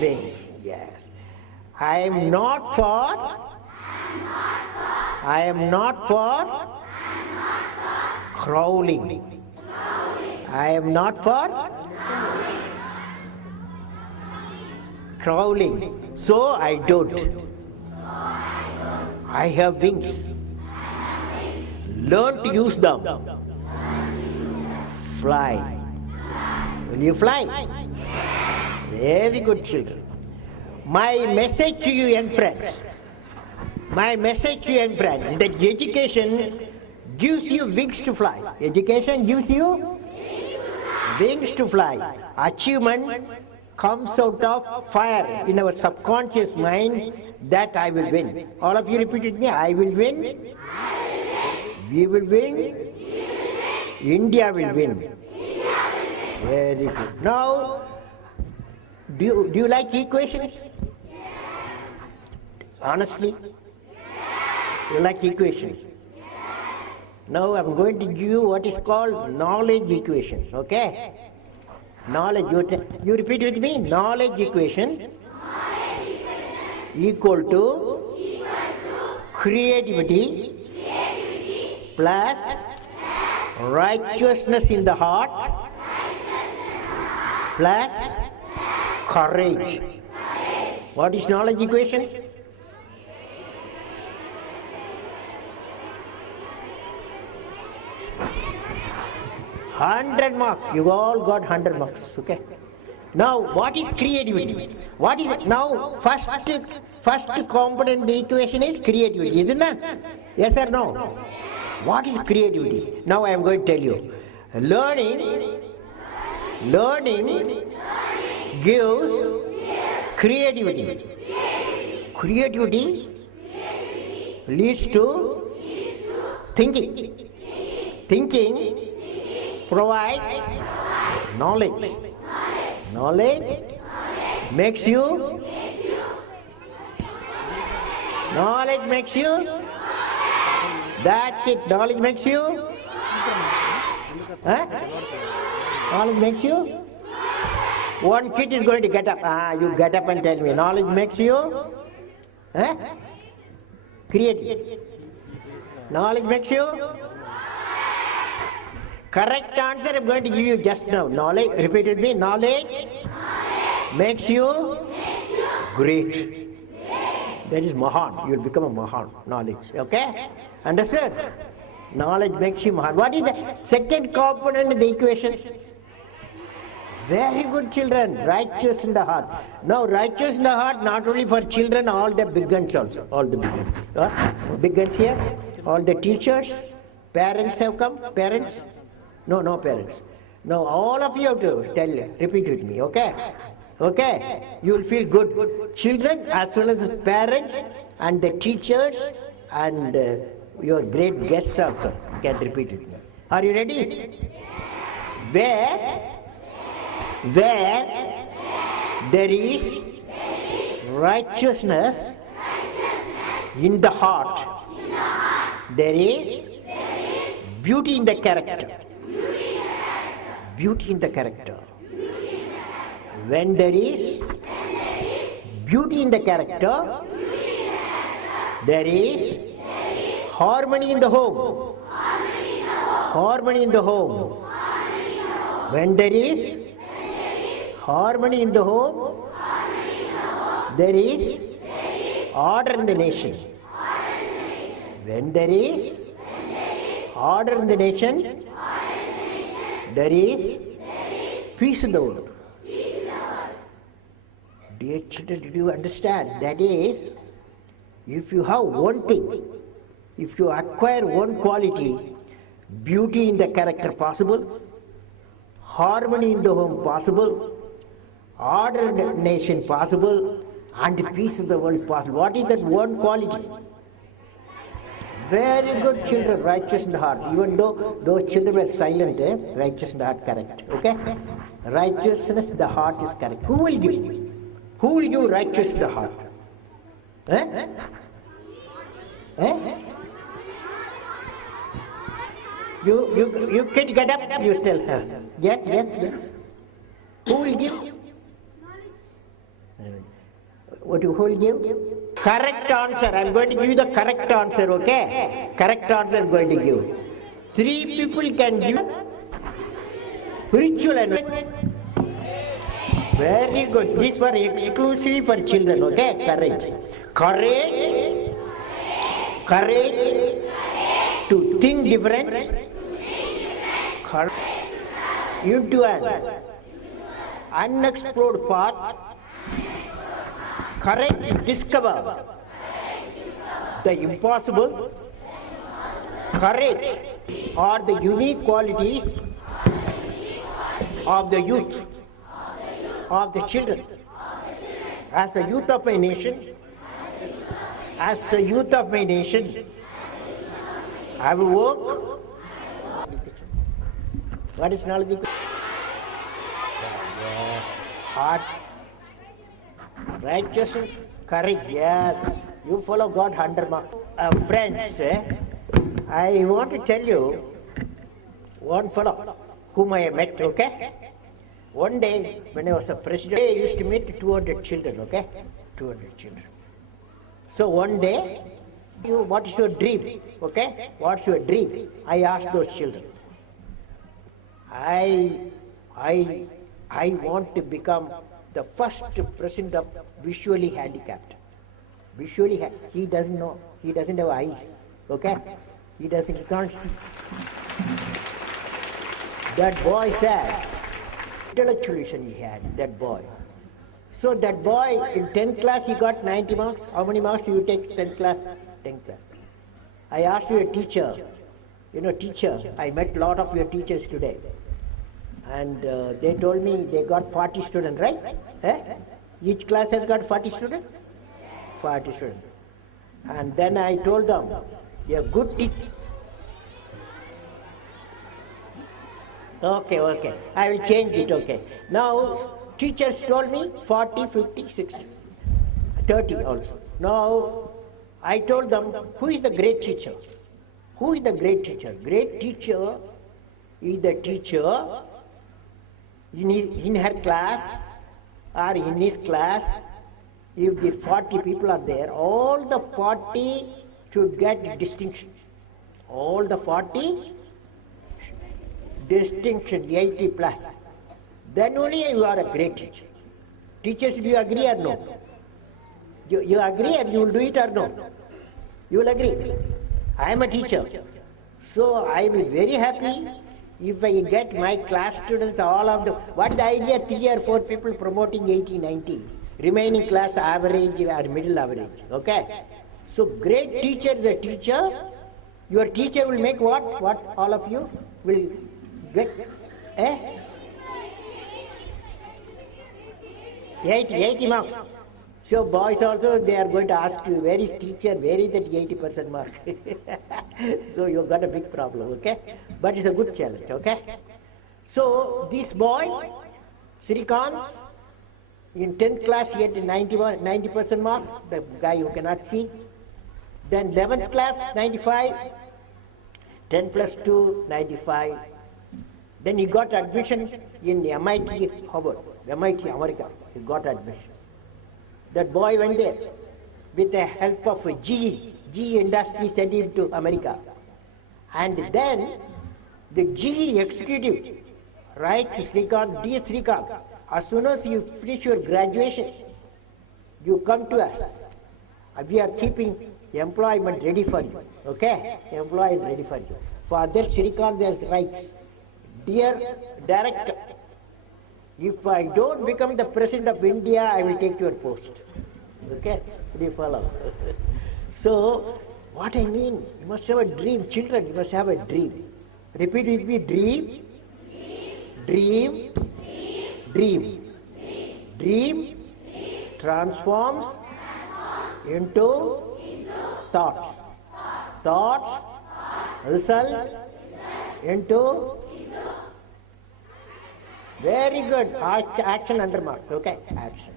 Wings, yes. I am not for. I am not for crawling. I am not for crawling. So I don't. I have wings. Learn to use them. Fly. Will you fly? Very good, children. My message to you, young friends. My message to you, young friends, is that education gives you wings to fly. Education gives you wings to fly. Achievement comes out of fire in our subconscious mind that I will win. All of you repeat with me. I will win. We will win. India will win. Very good. Now, do you like equations? Honestly? You like equations? Now I'm going to give you what is called knowledge equations, okay? Knowledge, you repeat with me. Knowledge equation equal to creativity plus righteousness in the heart plus courage. What is knowledge equation? $100 marks. You all got 100 marks. Okay. Now, what is creativity? What is it? Now, first component in the equation is creativity, isn't it? Yes or no? What is creativity? Now, I am going to tell you. Learning gives creativity. Creativity leads to thinking. Thinking provides knowledge. Knowledge makes you. Knowledge makes you. That kid, knowledge makes you. Huh? Knowledge makes you. One kid is going to get up. You get up and tell me. Knowledge makes you. Huh? Creative. Knowledge makes you. Correct answer I'm going to give you just now. Knowledge, repeat with me. Knowledge makes you great. That is Mahan. You will become a Mahan. Knowledge. Okay? Understood? Knowledge makes you Mahan. What is the second component in the equation? Very good, children. Righteous in the heart. Now, righteous in the heart not only for children, all the big guns also. All the big guns. Big guns here. All the teachers. Parents have come. Parents. No parents. Now all of you have to repeat with me, okay? Okay? You will feel good. Children as well as the parents and the teachers and your great guests also can repeat with me. Are you ready? Where there is righteousness in the heart, there is beauty in the character. Beauty in the character. When there is beauty in the character, there is harmony in the home. Harmony in the home. When there is harmony in the home, there is order in the nation. When there is order in the nation, there is peace in the world. Dear children, did you understand? That is, if you have one thing, if you acquire one quality, beauty in the character possible, harmony in the home possible, order in the nation possible, and peace in the world possible. What is that one quality? Very good, children, righteous in the heart. Even though those children were silent, righteous in the heart, correct. Okay? Righteousness in the heart is correct. Who will give? Who will give righteous in the heart? Eh? Eh? You can get up, you tell her. Yes. Who will give? What you will give? Correct answer. I'm going to give you the correct answer, okay? Correct answer I'm going to give. 3 people can give spiritual and very good. These were exclusively for children, okay? Courage. Courage. Courage to think different. Courage into an unexplored path. Courage to discover the impossible. Courage are the unique qualities of the youth, of the children. As a youth of my nation, as a youth of my nation, I will work. What is knowledge? Heart, righteousness, courage, yes. You follow God 100 marks. Friends, I want to tell you one fellow whom I met, okay? One day, when I was a president, I used to meet 200 children, okay? 200 children. So one day, what is your dream, okay? What's your dream? I asked those children. I want to become the first president of visually handicapped. He doesn't know. He doesn't have eyes, okay? He can't see. That boy said, intellectualism he had, that boy. So that boy, in 10th class, he got 90 marks. How many marks do you take 10th class? 10th class. I asked you a teacher, teacher, I met a lot of your teachers today. And they told me they got 40 students, right? Each class has got 40 students? 40 students. And then I told them, you're a good teacher. Okay. I will change it, okay. Now, teachers told me 40, 50, 60, 30 also. Now, I told them, who is the great teacher? Who is the great teacher? Great teacher is the teacher in her class or in his class. If the 40 people are there, all the 40 should get distinction. All the 40 distinction, 80 plus. Then only you are a great teacher. Teachers, do you agree or no? You agree and you will do it or no? You will agree. I am a teacher. So I will be very happy if I get my class students, all of them. What is the idea? 3 or 4 people promoting 80, 90. Remaining class average or middle average. Okay? So great teacher is a teacher. Your teacher will make what? What all of you will get? 80 marks. So boys also, they are going to ask you, where is teacher, where is that 80% mark? So you've got a big problem, okay? But it's a good challenge, okay? So this boy, Srikant, in 10th class he had 90% mark, the guy who cannot see. Then 11th class, 95, 10 plus 2, 95. Then he got admission in MIT Harvard, MIT America, he got admission. That boy went there with the help of GE industry sent him to America. And then the GE executive writes to Srikant, dear Srikant, as soon as you finish your graduation, you come to us. We are keeping employment ready for you. Okay? Employment ready for you. For that, Srikant has writes, dear director, if I don't become the president of India, I will take your post. Okay? Do you follow? So, what I mean, you must have a dream. Children, you must have a dream. Repeat with me, dream. Dream. Dream. Dream transforms into thoughts. Thoughts result into very good action under marks. Okay, action.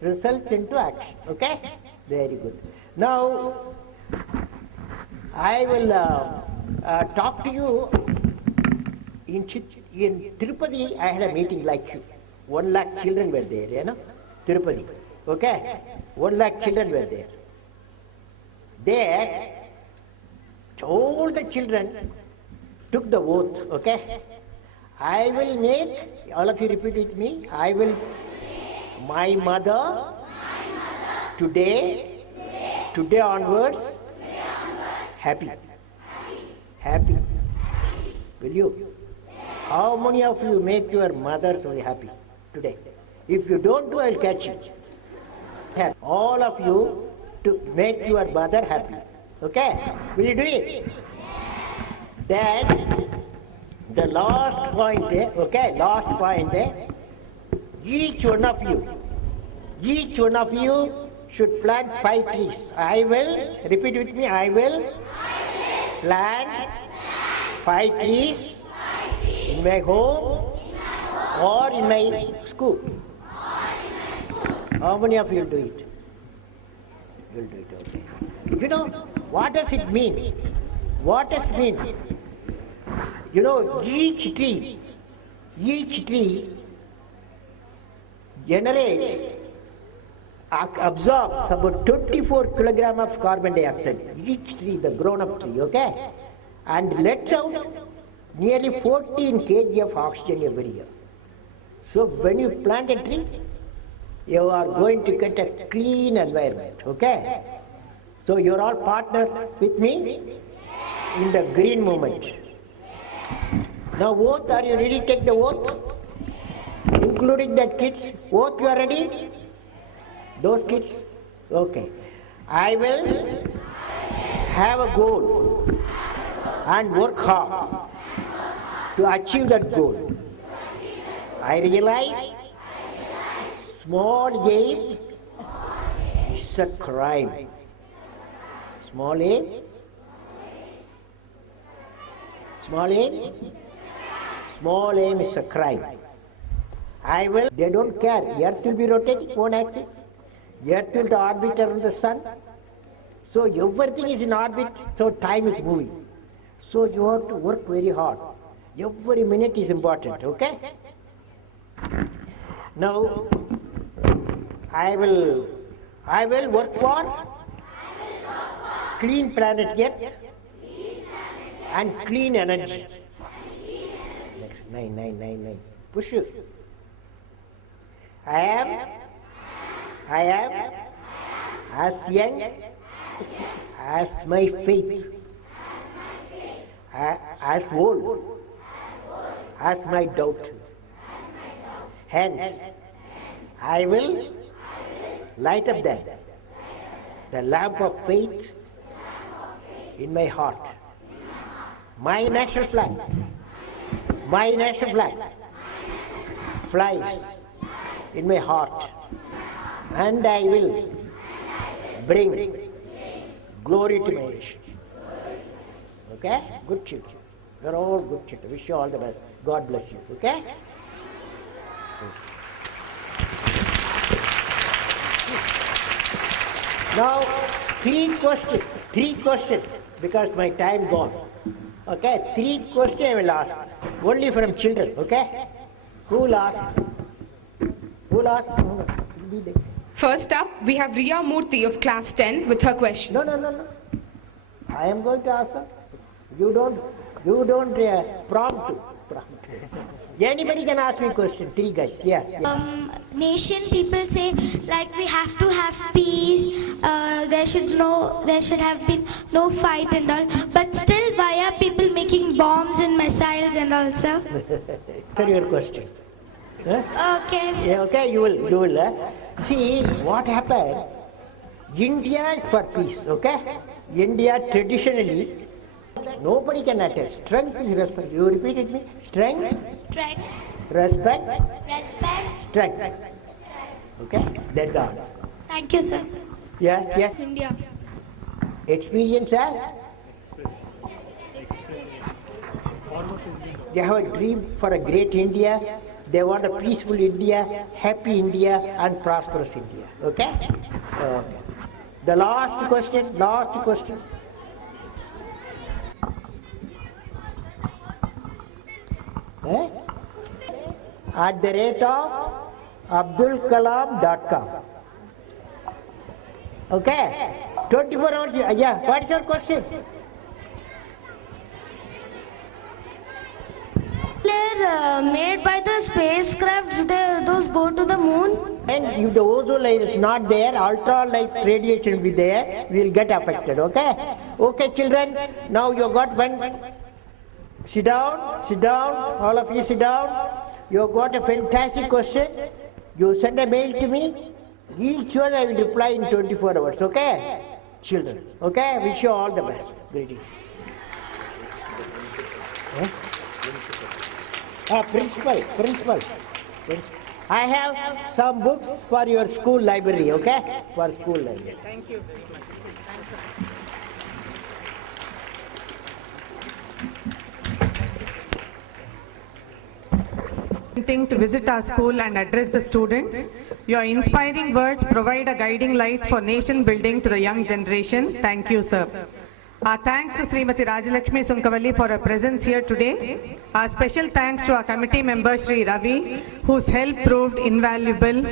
Results into action. Okay, very good. Now I will talk to you. In Tirupati, I had a meeting like you. 1 lakh children were there, Tirupati. Okay? 1 lakh children were there. There, all the children took the oath, okay? I will make, all of you repeat with me, I will, my mother, today onwards, happy. Happy. Will you? How many of you make your mother so happy today? If you don't do, I'll catch you. All of you to make your mother happy. Okay? Will you do it? Then, the last point, last point, each one of you should plant 5 trees. I will, repeat with me, I will plant 5 trees in my home or in my school. How many of you will do it? You will do it, okay. You know, what does it mean? What does it mean? You know, each tree generates, absorbs about 24 kilograms of carbon dioxide. Each tree, the grown-up tree, okay? And lets out nearly 14 kg of oxygen every year. So when you plant a tree, you are going to get a clean environment, okay? So you're all partners with me in the green movement. Now oath, are you ready to take the oath? Including the kids. Oath, you are ready? Those kids? Okay. I will have a goal and work hard to achieve that goal. I realize small aim is a crime. Small aim? Small aim? Small aim is a crime. I will, they don't care. Earth will be rotating one axis. Earth will orbit around the sun. So everything is in orbit, so time is moving. So you have to work very hard. Every minute is important, okay? Now, I will work for clean planet Earth and clean energy. Next, 9. Push you. I am as young as my faith, as old as my doubt. Hence, I will light up the lamp of faith in my heart. My national flag flies in my heart, and I will bring glory to my nation. Okay? Good children. You're all good children. Wish you all the best. God bless you. Okay? Now, three questions, because my time gone. Okay? 3 questions I will ask. Only from children. Okay? Who will ask? First up, we have Riya Murthy of class 10 with her question. No. I am going to ask her. You don't prompt. Anybody can ask me a question. 3 guys. Yeah. Nation people say like we have to have peace. There should have been no fight and all. But still, why are people making bombs and missiles and all, sir? Answer your question. Okay. Yeah, okay, you will. See, what happened? India is for peace, okay? India traditionally, nobody can attack. Strength is respect. You repeat it with me. Strength. Respect. Strength. Okay? That's the answer. Thank you, sir. Yes. India. Experience as? They have a dream for a great India. They want a peaceful India, happy India, and prosperous India. Okay? The last question. @ AbdulKalam.com. Okay? 24 hours, yeah. What is your question? Made by the spacecrafts, those go to the moon. And if the ozone layer is not there, ultralight radiation will be there, we will get affected, okay? Okay, children, now you got one. Sit down, all of you sit down. You got a fantastic question. You send a mail to me. Each one I will reply in 24 hours, okay? Children, okay? Wish you all the best. Greetings. Principal. I have some books for your school library, okay? For school library. Thank you very much. To visit our school and address the students. Your inspiring words provide a guiding light for nation building to the young generation. Thank you, sir. Our thanks to Srimati Rajalakshmi Sunkavalli for her presence here today. Our special thanks to our committee member Sri Ravi, whose help proved invaluable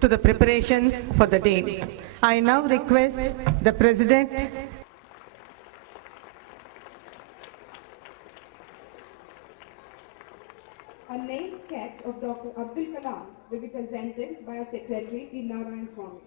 to the preparations for the day. I now request the President A name sketch of Dr. Abdul Kalam will be presented by our Secretary T. Narayan Swami.